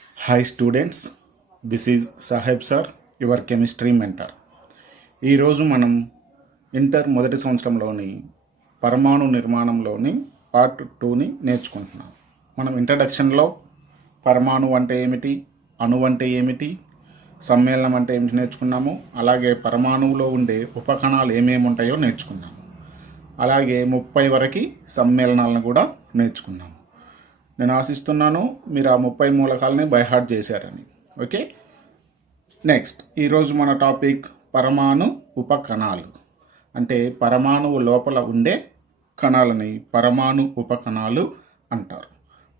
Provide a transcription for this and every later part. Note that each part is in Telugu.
Hi students, this is Saheb sir, your chemistry mentor. ఈరోజు మనం ఇంటర్ మొదటి సంవత్సరంలోని పరమాణు నిర్మాణంలోని పార్ట్ 2ని నేర్చుకుంటున్నాం. మనం ఇంట్రడక్షన్లో పరమాణు అంటే ఏమిటి, అణువు అంటే ఏమిటి, సమ్మేళనం అంటే ఏమిటి నేర్చుకున్నాము. అలాగే పరమాణువులో ఉండే ఉపకణాలు ఏమేమి ఉంటాయో నేర్చుకున్నాము. అలాగే 30 వరకు సమ్మేళనాలను కూడా నేర్చుకున్నాము. నేను ఆశిస్తున్నాను మీరు ఆ 30 మూలకాలని బైహార్ట్ చేశారని. ఓకే, నెక్స్ట్ ఈరోజు మన టాపిక్ పరమాణు ఉపకణాలు. అంటే పరమాణువు లోపల ఉండే కణాలని పరమాణు ఉపకణాలు అంటారు.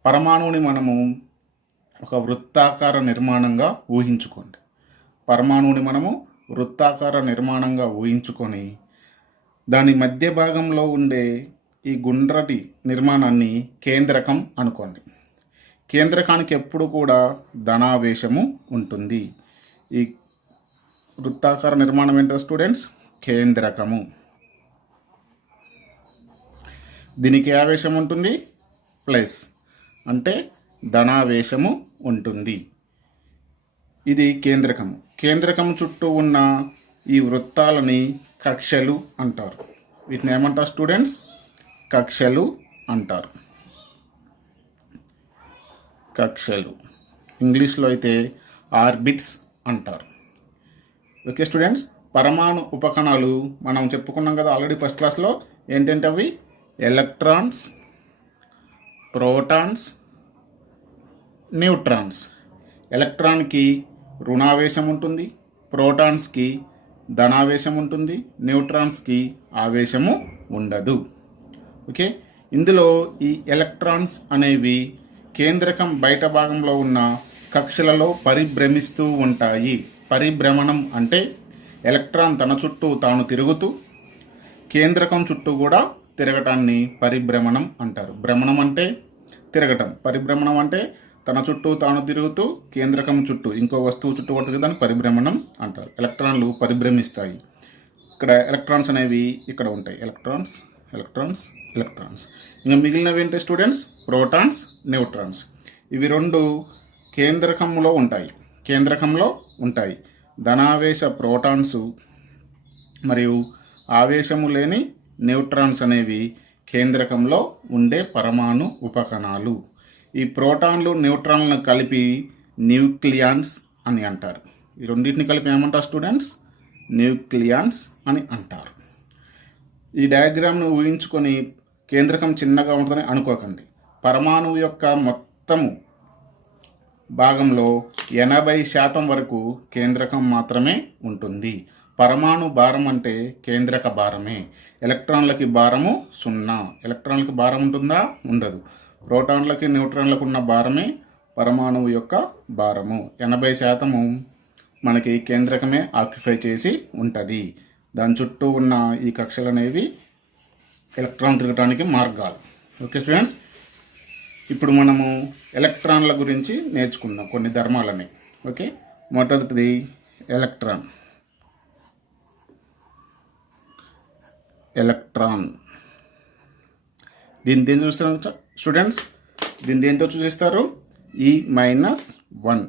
పరమాణువుని మనము ఒక వృత్తాకార నిర్మాణంగా ఊహించుకోండి. పరమాణువుని మనము వృత్తాకార నిర్మాణంగా ఊహించుకొని దాని మధ్య భాగంలో ఉండే ఈ గుండ్రటి నిర్మాణాన్ని కేంద్రకం అనుకోండి. కేంద్రకానికి ఎప్పుడు కూడా ధనావేశము ఉంటుంది. ఈ వృత్తాకార నిర్మాణం ఏంటో స్టూడెంట్స్? కేంద్రకము. దీనికి ఆవేశం ఉంటుంది, ప్లస్ అంటే ధనావేశము ఉంటుంది. ఇది కేంద్రకము. కేంద్రకం చుట్టూ ఉన్న ఈ వృత్తాలని కక్షలు అంటారు. వీటిని ఏమంటారు స్టూడెంట్స్? కక్షలు అంటారు. కక్షలు ఇంగ్లీష్లో అయితే ఆర్బిట్స్ అంటారు. ఓకే స్టూడెంట్స్, పరమాణు ఉపకణాలు మనం చెప్పుకున్నాం కదా ఆల్రెడీ ఫస్ట్ క్లాస్లో. ఏంటంటే అవి ఎలక్ట్రాన్స్, ప్రోటాన్స్, న్యూట్రాన్స్. ఎలక్ట్రాన్కి రుణావేశం ఉంటుంది, ప్రోటాన్స్కి ధనావేశం ఉంటుంది, న్యూట్రాన్స్కి ఆవేశము ఉండదు. ఓకే, ఇందులో ఈ ఎలక్ట్రాన్స్ అనేవి కేంద్రకం బయట భాగంలో ఉన్న కక్షలలో పరిభ్రమిస్తూ ఉంటాయి. పరిభ్రమణం అంటే ఎలక్ట్రాన్ తన చుట్టూ తాను తిరుగుతూ కేంద్రకం చుట్టూ కూడా తిరగటాన్ని పరిభ్రమణం అంటారు. భ్రమణం అంటే తిరగటం, పరిభ్రమణం అంటే తన చుట్టూ తాను తిరుగుతూ కేంద్రకం చుట్టూ ఇంకో వస్తువు చుట్టూ పడుతుంది, దాన్ని పరిభ్రమణం అంటారు. ఎలక్ట్రాన్లు పరిభ్రమిస్తాయి. ఇక్కడ ఎలక్ట్రాన్స్ అనేవి ఇక్కడ ఉంటాయి. Electrons, electrons, electrons. ఇంకా మిగిలినవి ఏంటి స్టూడెంట్స్? Protons, neutrons. ఇవి రెండు కేంద్రకంలో ఉంటాయి. కేంద్రకంలో ఉంటాయి. ధనావేశ ప్రోటాన్స్ మరియు ఆవేశము లేని న్యూట్రాన్స్ అనేవి కేంద్రకంలో ఉండే పరమాణు ఉపకణాలు. ఈ ప్రోటాన్లు న్యూట్రాన్లను కలిపి న్యూక్లియాన్స్ అని అంటారు. ఈ రెండింటిని కలిపి ఏమంటారు స్టూడెంట్స్? న్యూక్లియాన్స్ అని అంటారు. ఈ డయాగ్రామ్ను ఊహించుకొని కేంద్రకం చిన్నగా ఉంటుందని అనుకోకండి. పరమాణువు యొక్క మొత్తము భాగంలో 80% వరకు కేంద్రకం మాత్రమే ఉంటుంది. పరమాణు భారం అంటే కేంద్రక భారమే. ఎలక్ట్రాన్లకి భారము 0. ఎలక్ట్రాన్లకి భారం ఉంటుందా? ఉండదు. ప్రోటాన్లకి న్యూట్రాన్లకు ఉన్న భారమే పరమాణువు యొక్క భారము. 80% మనకి కేంద్రకమే ఆక్యుపై చేసి ఉంటుంది. దాని చుట్టూ ఉన్న ఈ కక్షలు అనేవి ఎలక్ట్రాన్ తిరగటానికి మార్గాలు. ఓకే స్టూడెంట్స్, ఇప్పుడు మనము ఎలక్ట్రాన్ల గురించి నేర్చుకుందాం, కొన్ని ధర్మాలని. ఓకే, మొదటిది ఎలక్ట్రాన్. ఎలక్ట్రాన్ దీన్ని దేని చూస్తారు స్టూడెంట్స్? దీన్ని దేంతో సూచిస్తారు? E-1.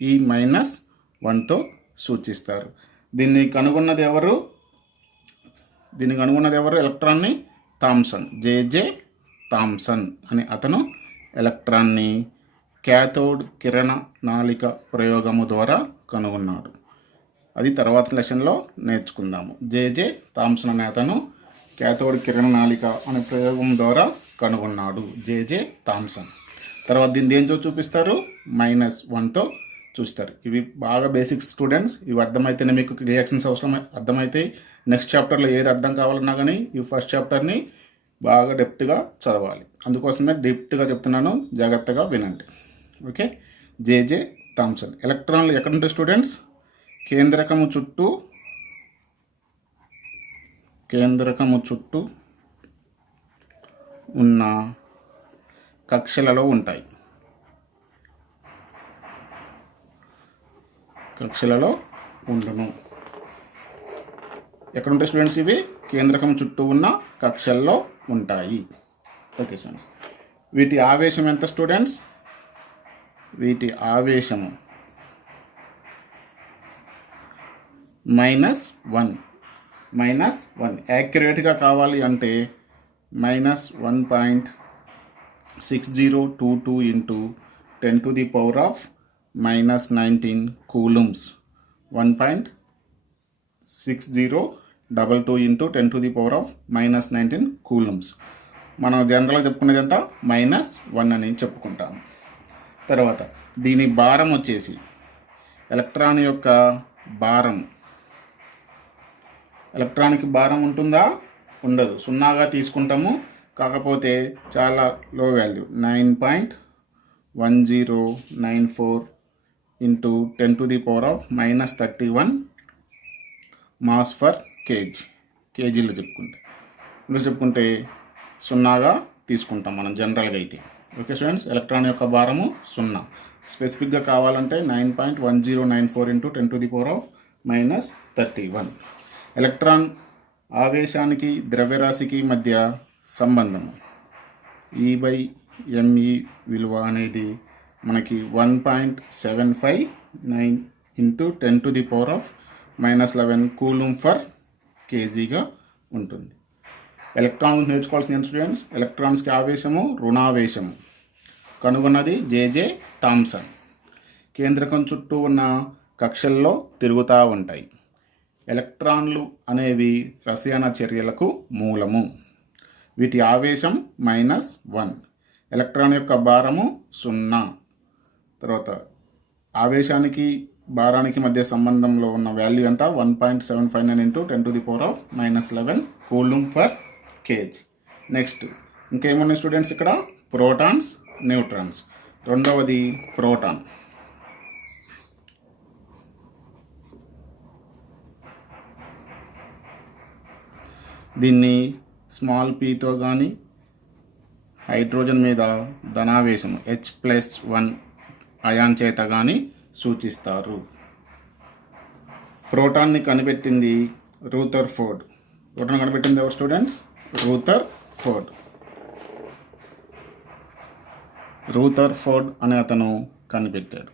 E-1తో సూచిస్తారు. దీన్ని కనుగొన్నది ఎవరు? ఎలక్ట్రాన్ని థామ్సన్, జేజే థామ్సన్ అని అతను ఎలక్ట్రాన్ని క్యాథోడ్ కిరణ నాళిక ప్రయోగము ద్వారా కనుగొన్నాడు. అది తర్వాత లెసన్లో నేర్చుకుందాము. జేజే థామ్సన్ అనే అతను క్యాథోడ్ కిరణ నాళిక అనే ప్రయోగం ద్వారా కనుగొన్నాడు. J J Thomson. తర్వాత దీన్ని దేంతో చూపిస్తారు? -1తో చూస్తారు. ఇవి బాగా బేసిక్స్ స్టూడెంట్స్. ఇవి అర్థమైతేనే మీకు రియాక్షన్స్ అవసరం అర్థమవుతాయి. నెక్స్ట్ చాప్టర్లో ఏది అర్థం కావాలన్నా కానీ ఈ ఫస్ట్ చాప్టర్ని బాగా డెప్త్గా చదవాలి. అందుకోసమే డెప్త్గా చెప్తున్నాను, జాగ్రత్తగా వినండి. Okay, J J Thomson. ఎలక్ట్రాన్లు ఎక్కడుంటాయి స్టూడెంట్స్? కేంద్రకము చుట్టూ ఉన్న కక్షలలో ఉంటాయి. కక్షలలో ఉండును. ఎక్కడుంటాయి స్టూడెంట్స్? ఇవి కేంద్రకం చుట్టూ ఉన్న కక్షల్లో ఉంటాయి. ఓకే స్టూడెంట్స్, వీటి ఆవేశం ఎంత స్టూడెంట్స్? వీటి ఆవేశము -1 యాక్యురేట్గా కావాలి అంటే -1.6022 ఇంటూ 10⁻⁻19 కూలుమ్స్. 1.6022 into 10⁻⁻19 coulombs. మనం జనరల్గా చెప్పుకునేది ఎంత -1 అని చెప్పుకుంటాము. తర్వాత దీని భారం వచ్చేసి ఎలక్ట్రాన్ యొక్క భారం, ఎలక్ట్రాన్కి భారం ఉంటుందా? ఉండదు, సున్నాగా తీసుకుంటాము. కాకపోతే చాలా లో వాల్యూ 9.1094 ఇంటూ 10⁻⁻31 మాస్ ఫర్ కేజీలో చెప్పుకుంటే సున్నాగా తీసుకుంటాం మనం జనరల్గా అయితే. ఓకే స్టూడెంట్స్, ఎలక్ట్రాన్ యొక్క భారము 0. స్పెసిఫిక్గా కావాలంటే 9.1094 ఇంటూ 10⁻⁻31. ఎలక్ట్రాన్ ఆవేశానికి ద్రవ్యరాశికి మధ్య సంబంధము E/me విలువ అనేది మనకి 1.759 ఇంటూ 10⁻⁻11 కూలుమ్ ఫర్ కేజీగా ఉంటుంది. ఎలక్ట్రాన్ నేర్చుకోవాల్సిన స్టూడెంట్స్, ఎలక్ట్రాన్స్కి ఆవేశము రుణావేశము కనుగొన్నది జే థామ్సన్. కేంద్రకం చుట్టూ ఉన్న కక్షల్లో తిరుగుతూ ఉంటాయి. ఎలక్ట్రాన్లు అనేవి రసాయన చర్యలకు మూలము. వీటి ఆవేశం -1. ఎలక్ట్రాన్ యొక్క భారము 0. తర్వాత ఆవేశానికి భారానికి మధ్య సంబంధంలో ఉన్న వాల్యూ ఎంత? 1.759 ఇంటూ 10⁻⁻11 కూలుమ్ ఫర్ కేజ్. నెక్స్ట్ ఇంకేమున్నాయి స్టూడెంట్స్ ఇక్కడ? Protons, neutrons. రెండవది ప్రోటాన్. దీన్ని స్మాల్ pతో కానీ హైడ్రోజన్ మీద ధనావేశము H+1 అయాన్ చేత కానీ సూచిస్తారు. ప్రోటాన్ని కనిపెట్టింది రూథర్ఫోర్డ్. ప్రోటాన్ కనిపెట్టింది ఎవరు స్టూడెంట్స్? రూథర్ఫోర్డ్ అనే అతను కనిపెట్టాడు.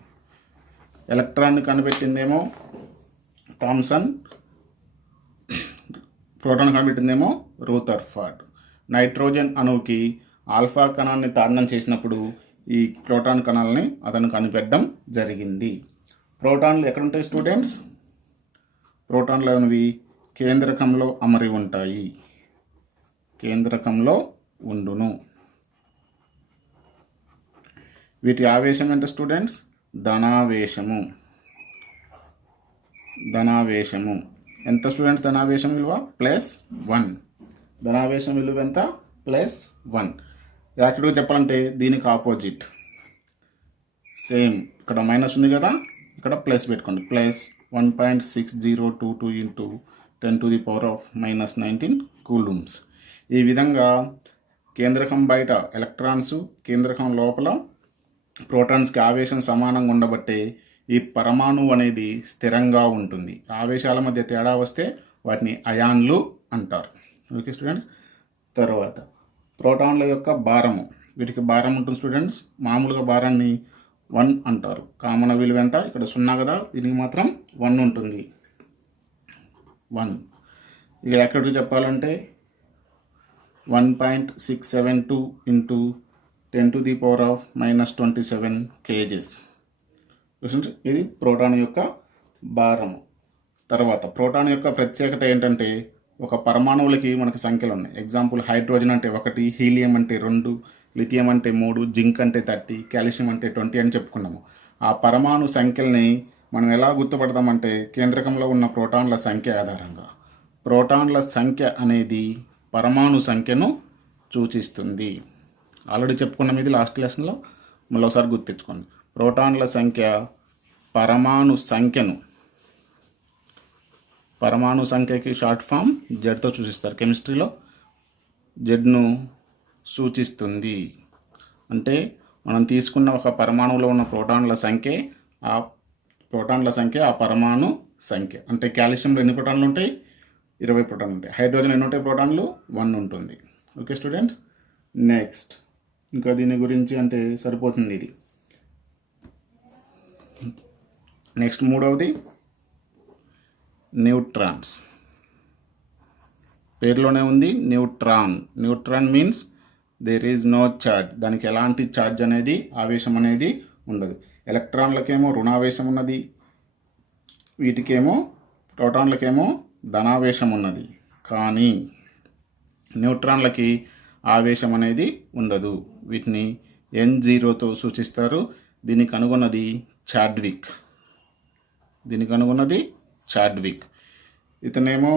ఎలక్ట్రాన్ని కనిపెట్టిందేమో థామ్సన్, ప్రోటాన్ కనిపెట్టిందేమో రూథర్ఫోర్డ్. నైట్రోజన్ అణువుకి ఆల్ఫా కణాన్ని తాడనం చేసినప్పుడు ఈ ప్రోటాన్ కణాలని అతను కనిపెట్టడం జరిగింది. ప్రోటాన్లు ఎక్కడుంటాయి స్టూడెంట్స్? ప్రోటాన్లు అనేవి కేంద్రకంలో అమరి ఉంటాయి. కేంద్రకంలో ఉండును. వీటి ఆవేశం అంటే స్టూడెంట్స్ ధనావేశము. ఎంత స్టూడెంట్స్ ధనావేశం విలువ? +1. ధనావేశం విలువ ఎంత? +1. యాక్చువల్గా చెప్పాలంటే దీనికి ఆపోజిట్. సేమ్ ఇక్కడ మైనస్ ఉంది కదా, ఇక్కడ ప్లస్ పెట్టుకోండి. +1.6022 ఇంటూ 10⁻⁻19 కూలుమ్స్. ఈ విధంగా కేంద్రకం బయట ఎలక్ట్రాన్స్, కేంద్రకం లోపల ప్రోటాన్స్కి ఆవేశం సమానంగా ఉండబట్టే ఈ పరమాణువు అనేది స్థిరంగా ఉంటుంది. ఆవేశాల మధ్య తేడా వస్తే వాటిని అయాన్లు అంటారు. Okay students. తర్వాత ప్రోటాన్ల యొక్క భారము. వీటికి భారం ఉంటుంది స్టూడెంట్స్. మామూలుగా భారాన్ని 1 అంటారు. కామన్ విలువ ఎంత? ఇక్కడ 0 కదా, దీనికి మాత్రం 1 ఉంటుంది. 1 ఇక యాక్యురేట్గా చెప్పాలంటే 1.672 ఇంటూ 10⁻⁻27 kgs. ఇది ప్రోటాన్ యొక్క భారము. తర్వాత ప్రోటాన్ యొక్క ప్రత్యేకత ఏంటంటే ఒక పరమాణువులకి మనకు సంఖ్యలు ఉన్నాయి. ఎగ్జాంపుల్ హైడ్రోజన్ అంటే 1, హీలియం అంటే 2, లిథియం అంటే 3, జింక్ అంటే 30, కాల్షియం అంటే 20 అని చెప్పుకున్నాము. ఆ పరమాణు సంఖ్యల్ని మనం ఎలా గుర్తుపడతామంటే కేంద్రకంలో ఉన్న ప్రోటాన్ల సంఖ్య ఆధారంగా. ప్రోటాన్ల సంఖ్య అనేది పరమాణు సంఖ్యను సూచిస్తుంది. ఆల్రెడీ చెప్పుకున్నాం ఇది లాస్ట్ క్లాస్లో, మళ్ళీ ఒకసారి గుర్తించుకోండి. ప్రోటాన్ల సంఖ్య పరమాణు సంఖ్యకి షార్ట్ ఫామ్ జెడ్తో సూచిస్తారు. కెమిస్ట్రీలో జెడ్ను సూచిస్తుంది. అంటే మనం తీసుకున్న ఒక పరమాణువులో ఉన్న ప్రోటాన్ల సంఖ్య ఆ పరమాణు సంఖ్య. అంటే కాల్షియంలో ఎన్ని ప్రోటాన్లు ఉంటాయి? 20 ప్రోటాన్లు ఉంటాయి. హైడ్రోజన్ ఎన్ని ఉంటాయి? ప్రోటాన్లు 1 ఉంటుంది. Okay students. నెక్స్ట్ ఇంకా దీని గురించి అంటే సరిపోతుంది ఇది. నెక్స్ట్ మూడవది న్యూట్రాన్స్. పేరులోనే ఉంది neutron. Neutron means there is no charge. దానికి ఎలాంటి ఛార్జ్ అనేది ఆవేశం అనేది ఉండదు. ఎలక్ట్రాన్లకేమో రుణావేశం ఉన్నది, వీటికేమో ప్రోటాన్లకేమో ధనావేశం ఉన్నది. కానీ న్యూట్రాన్లకి ఆవేశం అనేది ఉండదు. వీటిని N0తో సూచిస్తారు. దీనికి కనుగొన్నది చాడ్విక్. ఇతనేమో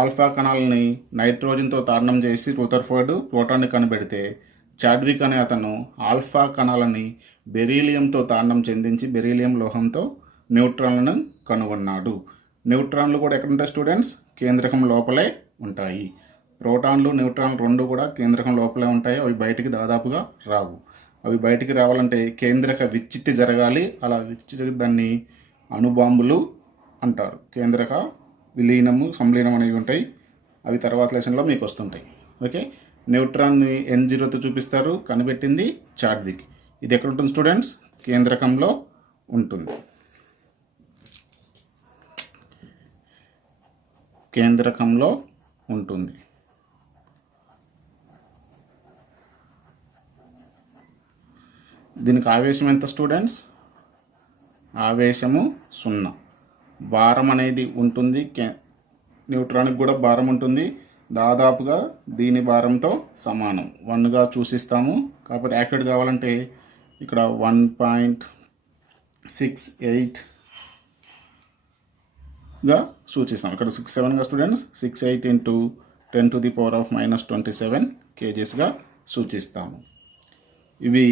ఆల్ఫా కణాలని నైట్రోజన్తో తాడనం చేసి రూథర్ఫోర్డ్ ప్రోటాన్ని కనిపెడితే, చాడ్విక్ అనే అతను ఆల్ఫా కణాలని బెరీలియంతో తాడనం చెందించి బెరీలియం లోహంతో న్యూట్రాన్లను కనుగొన్నాడు. న్యూట్రాన్లు కూడా ఎక్కడ ఉంటాయి స్టూడెంట్స్? కేంద్రకం లోపలే ఉంటాయి. ప్రోటాన్లు న్యూట్రాన్లు రెండు కూడా కేంద్రకం లోపలే ఉంటాయి. అవి బయటికి దాదాపుగా రావు. అవి బయటికి రావాలంటే కేంద్రక విచ్చిత్తి జరగాలి. అలా విచ్చిత్తి దాన్ని అణుబాంబులు అంటారు. కేంద్రక విలీనము సంలీనం అనేవి ఉంటాయి. అవి తర్వాత లెసన్లో మీకు వస్తుంటాయి. ఓకే, న్యూట్రాన్ని N0తో చూపిస్తారు. కనిపెట్టింది చాడ్విక్. ఇది ఎక్కడ ఉంటుంది స్టూడెంట్స్? కేంద్రకంలో ఉంటుంది. కేంద్రకంలో ఉంటుంది. దీనికి ఆవేశం ఎంత స్టూడెంట్స్? ఆవేశము 0. భారం అనేది ఉంటుంది. న్యూట్రాన్కి కూడా భారం ఉంటుంది. దాదాపుగా దీని భారంతో సమానం 1గా సూచిస్తాము. కాకపోతే యాక్యురేట్ కావాలంటే ఇక్కడ 1.68గా సూచిస్తాం. ఇక్కడ 67గా స్టూడెంట్స్ 68 × 10⁻⁻27 kgsగా సూచిస్తాము. ఇవి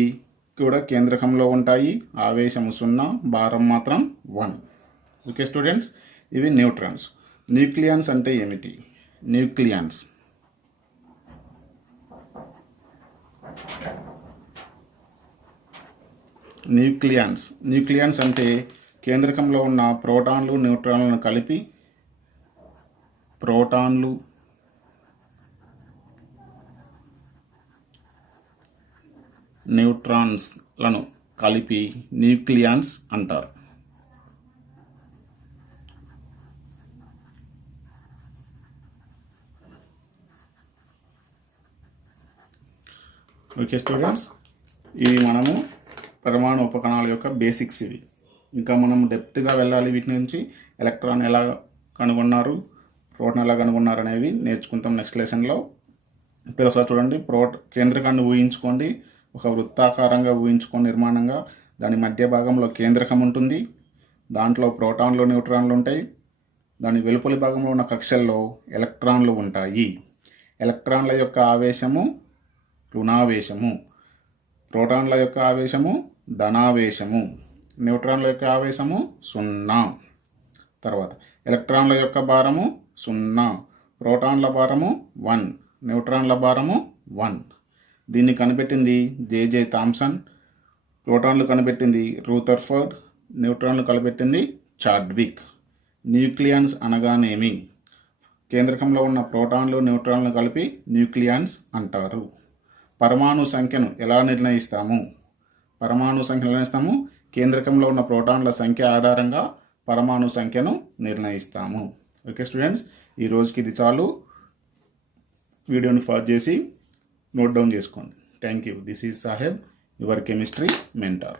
కూడా కేంద్రకంలో ఉంటాయి. ఆవేశము 0, భారం మాత్రం 1. ఓకే స్టూడెంట్స్, ఇవి న్యూట్రాన్స్. న్యూక్లియన్స్ అంటే ఏమిటి? న్యూక్లియన్స్ అంటే కేంద్రకంలో ఉన్న ప్రోటాన్లు న్యూట్రాన్లను కలిపి న్యూట్రాన్స్లను కలిపి న్యూక్లియన్స్ అంటారు. ఓకే స్టూడెంట్స్, ఇవి మనము పరమాణు ఉపకణాల యొక్క బేసిక్స్. ఇవి ఇంకా మనం డెప్త్గా వెళ్ళాలి. వీటి నుంచి ఎలక్ట్రాన్ ఎలా కనుగొన్నారు, ప్రోటాన్ ఎలా కనుగొన్నారు అనేవి నేర్చుకుంటాం నెక్స్ట్ లెసన్లో. ఇప్పుడు ఒకసారి చూడండి. కేంద్రకాన్ని ఊహించుకోండి. ఒక వృత్తాకారంగా ఊహించుకొని నిర్మాణంగా దాని మధ్య భాగంలో కేంద్రకం ఉంటుంది. దాంట్లో ప్రోటాన్లు న్యూట్రాన్లు ఉంటాయి. దాని వెలుపలి భాగంలో ఉన్న కక్షల్లో ఎలక్ట్రాన్లు ఉంటాయి. ఎలక్ట్రాన్ల యొక్క ఆవేశము రుణావేశము, ప్రోటాన్ల యొక్క ఆవేశము ధనావేశము, న్యూట్రాన్ల యొక్క ఆవేశము 0. తర్వాత ఎలక్ట్రాన్ల యొక్క భారము 0, ప్రోటాన్ల భారము 1, న్యూట్రాన్ల భారము 1. దీన్ని కనిపెట్టింది జే థామ్సన్. ప్రోటాన్లు కనిపెట్టింది రూథర్ఫోర్డ్, న్యూట్రాన్లు కనిపెట్టింది చాడ్విక్. న్యూక్లియన్స్ అనగానేమి? కేంద్రకంలో ఉన్న ప్రోటాన్లు న్యూట్రాన్లు కలిపి న్యూక్లియన్స్ అంటారు. పరమాణు సంఖ్యను ఎలా నిర్ణయిస్తాము? కేంద్రకంలో ఉన్న ప్రోటాన్ల సంఖ్య ఆధారంగా పరమాణు సంఖ్యను నిర్ణయిస్తాము. ఓకే స్టూడెంట్స్, ఈ రోజుకి ఇది చాలు. వీడియోని పాజ్ చేసి నోట్ డౌన్ చేసుకోండి. Thank you. This is Saheb, your chemistry mentor.